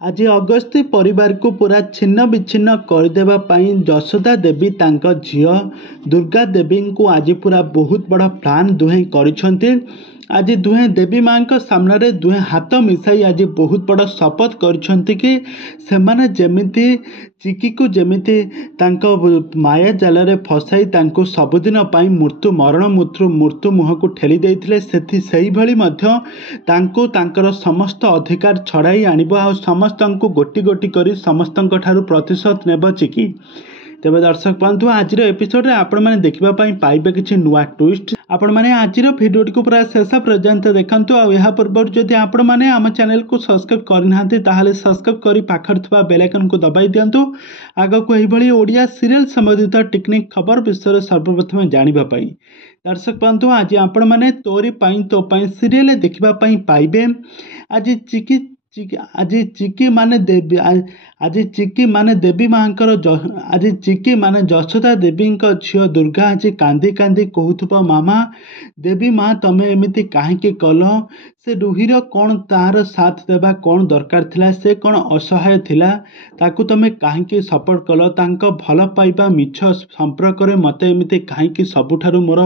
आज अगस्ती परिवार को पूरा छिन्न विच्छिन्न करदेवा यशोदा देवी तांका झियो दुर्गा देवी को आज पूरा बहुत बड़ा प्लान दुहें करिसेंती। आज दुहें देवी माँ का सामने दुहें हाथ मिसाई आज बहुत बड़ा शपथ करिसेंती कि सेमाने जेमिति चिकी को जेमिति तांको माया जाल रे फसाई तांको सबुदिन पाई मृत्यु मुह को ठेली देइथिले सेही भली मध्य तांको तांकर समस्त अधिकार छड़ाई आनिबो आ समस्त को गोटी गोटी करी समस्त ठारू प्रतिशोध नेब चिकी। तेज दर्शक बंधु आज एपिसोड रे आपण माने देखिबा पई पाइबे किछि नुआ ट्विस्ट। आपण माने आज भिडियो को पूरा शेष पर्यंत देखंतु। आ या पूर्व जदि आपण माने आम चैनल को सब्सक्राइब करनाहांती ताहाले सब्सक्राइब करी पाखर थबा बेल आइकन को दबाई दियंतु आगो को एही भली ओडिया सीरियल संबंधित टेक्निक खबर विषय सर्वप्रथम जानिबा पई। दर्शक बंधु आज आपण माने तोरी पई तो पई सीरियल देखिबा पई पाइबे आज चिकी माने देवी माँकर आज चिकी माने यशोदा देवी झील दुर्गा आज कांदी कांदी कहूथुबा मामा देवी माँ तमे एमिति काहेकि कल से रुहीर कौन तार साथ देवा कौन दरकार थिला से कौन असहाय थिला ताकू तमे काहेकि सपोर्ट कल तांको भल पाइबा मिछ संपर्क रे मते एमिति काहेकि सबुठारु मोर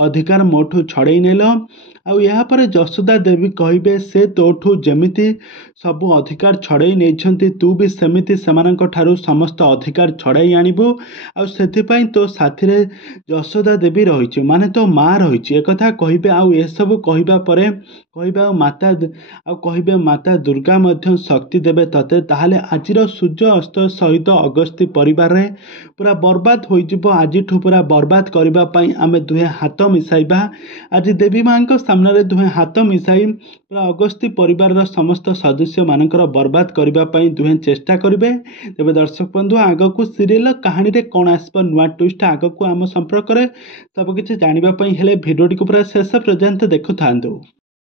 अधिकार मोठू छड़ेई नेल। आउ या पर यशोदा देवी कहिबे से तोठू जेमिति सबु अधिकार छड़ाई नहीं तू भी सेमिति सेमानंक ठारू समस्त अधिकार छड़ाई आनिबु आउ सेथिपई तो साथी रे यशोदा देवी रही माने तो माँ रही एक कहिबे आउ ए सब कहिबा परे कहिबा कहिबे माता दुर्गा मध्य शक्ति देवे तते ताहाले आजिर सूर्य अस्त सहित अगस्ती परिवार रे पूरा बर्बाद हो जिवो। आजिठू पूरा बर्बाद करबा पई आमे दुहे हाथ मिसाइबा। आज देवी माँ सामने रे दुहे हाथ मिसाई पूरा अगस्ती परिवार रो समस्त सदस्य मानकर बर्बाद करबा पई दुहे चेष्टा करिवे। तेबे दर्शक बंधु आगकू सीरियल कहानी रे कोन आसबो नुआ ट्विस्ट आगकू आम संपर्क रे सब किछि जानिबा पई हेले भिडियो को पूरा शेष पर्यंत देखुथांतु।